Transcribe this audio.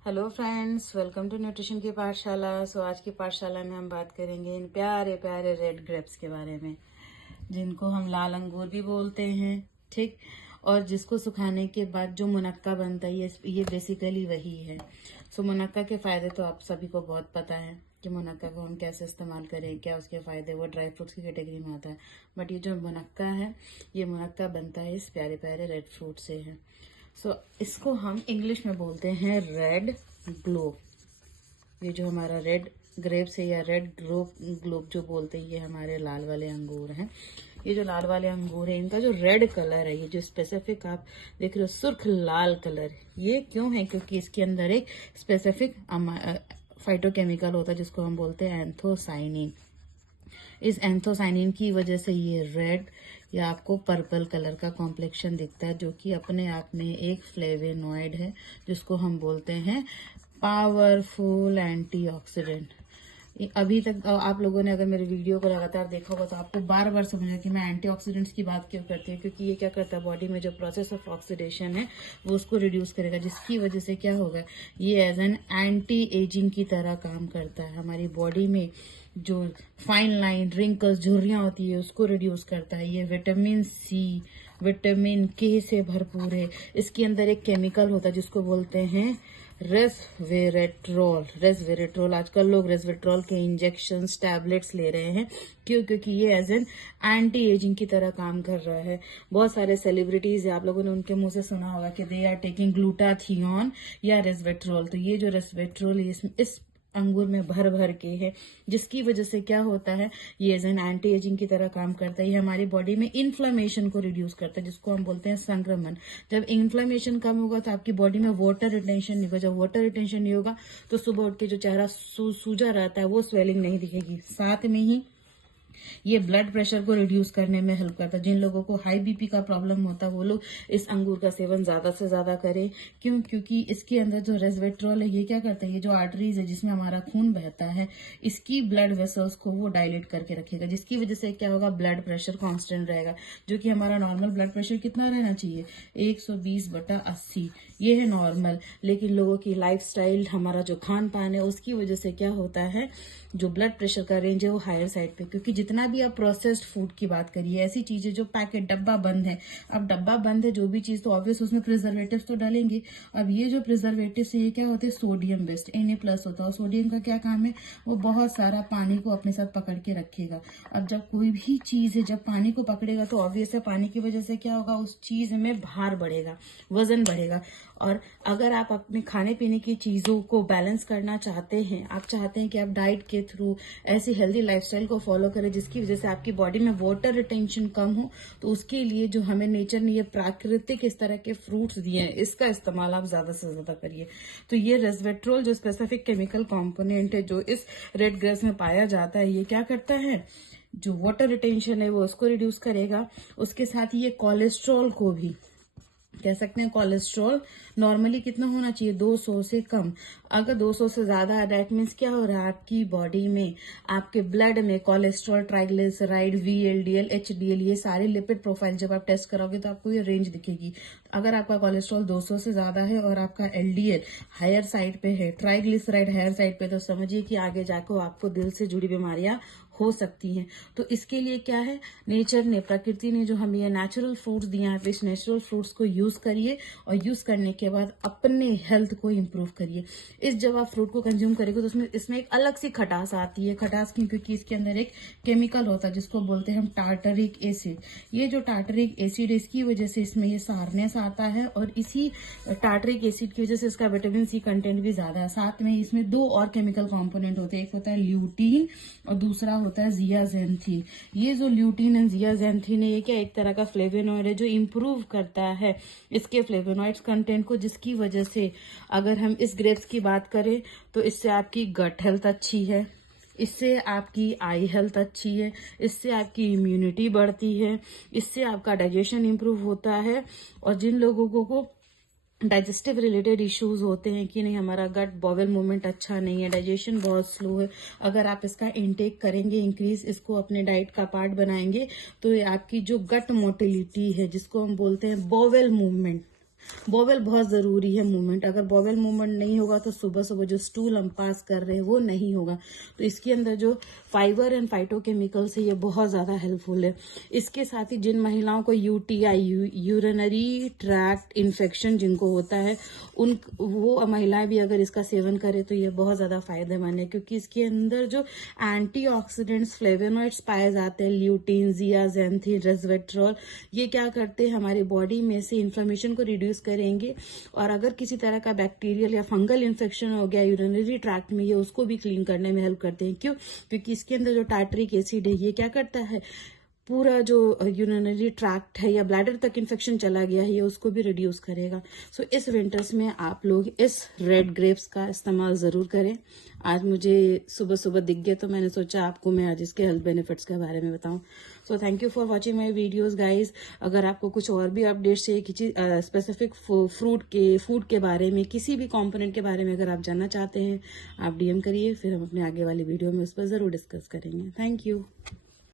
Hello friends, welcome to nutrition की पाठशाला। आज की पाठशाला में हम बात करेंगे इन प्यारे प्यारे रेड ग्रेप्स के बारे में, जिनको हम लाल अंगूर भी बोलते हैं। ठीक। और जिसको सुखाने के बाद जो मुनक्का बनता है ये बेसिकली वही है। मुनक्का के फायदे तो आप सभी को बहुत पता है कि मुनक्का को हम कैसे इस्तेमाल करें, क्या उसके फायदे। वो ड्राई फ्रूट्स की कैटेगरी में आता है, बट ये जो मुनक्का है, ये मुनक्का बनता है इस प्यारे प्यारे रेड फ्रूट से है। इसको हम इंग्लिश में बोलते हैं रेड ग्लोब। ये जो हमारा रेड ग्रेप्स है या रेड ग्लोब जो बोलते हैं, ये हमारे लाल वाले अंगूर हैं। ये जो लाल वाले अंगूर है, इनका जो रेड कलर है, ये जो स्पेसिफिक आप देख रहे हो सुर्ख लाल कलर, ये क्यों है? क्योंकि इसके अंदर एक स्पेसिफिक फाइटोकेमिकल होता है जिसको हम बोलते हैं एंथोसाइनिन। इस एंथोसाइनिन की वजह से ये रेड या आपको पर्पल कलर का कॉम्प्लेक्शन दिखता है, जो कि अपने आप में एक फ्लेवेनॉइड है, जिसको हम बोलते हैं पावरफुल एंटीऑक्सीडेंट। अभी तक आप लोगों ने अगर मेरे वीडियो को लगातार देखा होगा तो आपको बार बार समझा कि मैं एंटीऑक्सीडेंट्स की बात क्यों करती हूँ, क्योंकि ये क्या करता है, बॉडी में जो प्रोसेस ऑफ ऑक्सीडेशन है वो उसको रिड्यूस करेगा, जिसकी वजह से क्या होगा, ये एज एन एंटी एजिंग की तरह काम करता है। हमारी बॉडी में जो फाइन लाइन, रिंकल्स, झुर्रियां होती है, उसको रिड्यूस करता है। ये विटामिन सी, विटामिन के से भरपूर है। इसके अंदर एक केमिकल होता है जिसको बोलते हैं रेसवेरेट्रोल। रेसवेरेट्रोल, आजकल लोग रेसवेरेट्रोल के इंजेक्शंस, टैबलेट्स ले रहे हैं। क्यों? क्योंकि ये एज एन एंटी एजिंग की तरह काम कर रहा है। बहुत सारे सेलिब्रिटीज है, आप लोगों ने उनके मुंह से सुना होगा कि दे आर टेकिंग ग्लूटाथियोन या रेसवेरेट्रोल। तो ये जो रेसवेरेट्रोल इस अंगूर में भर भर के है, जिसकी वजह से क्या होता है, ये एज एन एंटी एजिंग की तरह काम करता है। ये हमारी बॉडी में इन्फ्लेमेशन को रिड्यूस करता है, जिसको हम बोलते हैं संक्रमण। जब इन्फ्लेमेशन कम होगा तो आपकी बॉडी में वाटर रिटेंशन नहीं होगा। जब वाटर रिटेंशन नहीं होगा तो सुबह उठ के जो चेहरा सूजा रहता है वो स्वेलिंग नहीं दिखेगी। साथ में ही ये ब्लड प्रेशर को रिड्यूस करने में हेल्प करता है। जिन लोगों को हाई बीपी का प्रॉब्लम होता है वो लोग इस अंगूर का सेवन ज्यादा से ज्यादा करें। क्यों? क्योंकि इसके अंदर जो रेसवेरेट्रोल है, ये क्या करता है, ये जो आर्टरीज है जिसमें हमारा खून बहता है, इसकी ब्लड वेसल्स को वो डायलेट करके रखेगा, जिसकी वजह से क्या होगा, ब्लड प्रेशर कांस्टेंट रहेगा। जो कि हमारा नॉर्मल ब्लड प्रेशर कितना रहना चाहिए, 120/80, ये है नॉर्मल। लेकिन लोगों की लाइफस्टाइल, हमारा जो खान पान है, उसकी वजह से क्या होता है, जो ब्लड प्रेशर का रेंज है वो हायर साइड पे। क्योंकि जितना भी आप प्रोसेस्ड फूड की बात करिए, ऐसी चीजें जो पैकेट डब्बा बंद है, अब डब्बा बंद है जो भी चीज, तो ऑब्वियस उसमें प्रिजर्वेटिव्स तो डालेंगे। अब ये जो प्रिजर्वेटिव्स है, ये क्या होते हैं, सोडियम बेस्ड, Na+ होता है। और सोडियम का क्या काम है, वो बहुत सारा पानी को अपने साथ पकड़ के रखेगा। अब जब कोई भी चीज है, जब पानी को पकड़ेगा तो ऑब्वियस है पानी की वजह से क्या होगा, उस चीज में भार बढ़ेगा, वजन बढ़ेगा। और अगर आप अपने खाने पीने की चीजों को बैलेंस करना चाहते हैं, आप चाहते हैं कि आप डाइट के थ्रू ऐसी हेल्दी लाइफस्टाइल को फॉलो करें जिसकी वजह से आपकी बॉडी में वाटर रिटेंशन कम हो, तो उसके लिए जो हमें नेचर ने ये प्राकृतिक इस तरह के फ्रूट्स दिए हैं, इसका इस्तेमाल आप ज्यादा से ज्यादा करिए। तो ये रेसवेरेट्रोल जो स्पेसिफिक केमिकल कॉम्पोनेंट है जो इस रेड ग्रेप्स में पाया जाता है, ये क्या करता है, जो वाटर रिटेंशन है वो उसको रिड्यूस करेगा। उसके साथ ही ये कोलेस्ट्रॉल को भी, कह सकते हैं, कोलेस्ट्रॉल नॉर्मली कितना होना चाहिए, 200 से कम। अगर 200 से ज्यादा है, दैट मीन्स क्या हो रहा है, आपकी बॉडी में, आपके ब्लड में कोलेस्ट्रॉल, ट्राइग्लिसराइड, VLDL, HDL, ये सारे लिपिड प्रोफाइल जब आप टेस्ट करोगे तो आपको ये रेंज दिखेगी। अगर आपका कोलेस्ट्रॉल 200 से ज्यादा है और आपका LDL हायर साइड पे है, ट्राइग्लिसराइड हायर साइड पे, तो समझिए कि आगे जाकर आपको दिल से जुड़ी बीमारियां हो सकती हैं। तो इसके लिए क्या है, नेचर ने, प्रकृति ने जो हमें ये नेचुरल फ्रूट्स दिए हैं, इस नेचुरल फ्रूट्स को यूज करिए और यूज करने के बाद अपने हेल्थ को इम्प्रूव करिए। इस जब आप फ्रूट को कंज्यूम करेंगे तो इसमें एक अलग सी खटास आती है। खटास क्यों? क्योंकि इसके अंदर एक केमिकल होता है जिसको बोलते हैं हम टार्टरिक एसिड। ये जो टार्टरिक एसिड, इसकी वजह से इसमें ये सारनेस आता है, और इसी टार्टरिक एसिड की वजह से इसका विटामिन सी कंटेंट भी ज्यादा है। साथ में इसमें 2 और केमिकल कॉम्पोनेंट होते हैं, एक होता है ल्यूटीन और दूसरा होता है जियाजेंथिन। ये जो ल्यूटीन एंड जियाजेंथिन है, ये क्या, एक तरह का फ्लेवोनॉइड है जो इम्प्रूव करता है इसके फ्लेवोनॉइड्स कंटेंट को, जिसकी वजह से अगर हम इस ग्रेप्स की बात करें तो इससे आपकी गट हेल्थ अच्छी है, इससे आपकी आई हेल्थ अच्छी है, इससे आपकी इम्यूनिटी बढ़ती है, इससे आपका डाइजेशन इंप्रूव होता है। और जिन लोगों को डाइजेस्टिव रिलेटेड इश्यूज होते हैं कि नहीं, हमारा गट बॉवेल मूवमेंट अच्छा नहीं है, डाइजेशन बहुत स्लो है, अगर आप इसका इनटेक करेंगे, इंक्रीज, इसको अपने डाइट का पार्ट बनाएंगे, तो ये आपकी जो गट मोटिलिटी है, जिसको हम बोलते हैं बॉवेल मूवमेंट, बॉवेल बहुत जरूरी है मूवमेंट। अगर बॉवेल मूवमेंट नहीं होगा तो सुबह सुबह जो स्टूल हम पास कर रहे हैं वो नहीं होगा। तो इसके अंदर जो फाइबर एंड फाइटोकेमिकल्स है ये बहुत ज्यादा हेल्पफुल है। इसके साथ ही जिन महिलाओं को यूटीआई यूरिनरी ट्रैक्ट इन्फेक्शन जिनको होता है वो महिलाएं भी अगर इसका सेवन करें तो ये बहुत ज्यादा फायदेमंद है, क्योंकि इसके अंदर जो एंटीऑक्सीडेंट्स फ्लेवोनॉइड्स पाए जाते हैं, ल्यूटीन, जियाजेंथिन, रेस्वेट्रॉल, ये क्या करते हैं हमारी बॉडी में से इन्फ्लेमेशन को रिड्यूस करेंगे। और अगर किसी तरह का बैक्टीरियल या फंगल इन्फेक्शन हो गया यूरिनरी ट्रैक्ट में, ये उसको भी क्लीन करने में हेल्प करते हैं। क्यों? क्योंकि इसके अंदर जो टार्टरिक एसिड है ये क्या करता है, पूरा जो यूरिनरी ट्रैक्ट है या ब्लैडर तक इन्फेक्शन चला गया है ये उसको भी रिड्यूस करेगा। सो इस विंटर्स में आप लोग इस रेड ग्रेप्स का इस्तेमाल जरूर करें। आज मुझे सुबह सुबह दिख गया तो मैंने सोचा आपको मैं आज इसके हेल्थ बेनिफिट्स के बारे में बताऊं। So thank you for watching my videos guys. अगर आपको कुछ और भी अपडेट्स चाहिए किसी स्पेसिफिक फूड के बारे में, किसी भी कॉम्पोनेंट के बारे में अगर आप जानना चाहते हैं, आप डीएम करिए, फिर हम अपने आगे वाली वीडियो में उस पर जरूर डिस्कस करेंगे। Thank you.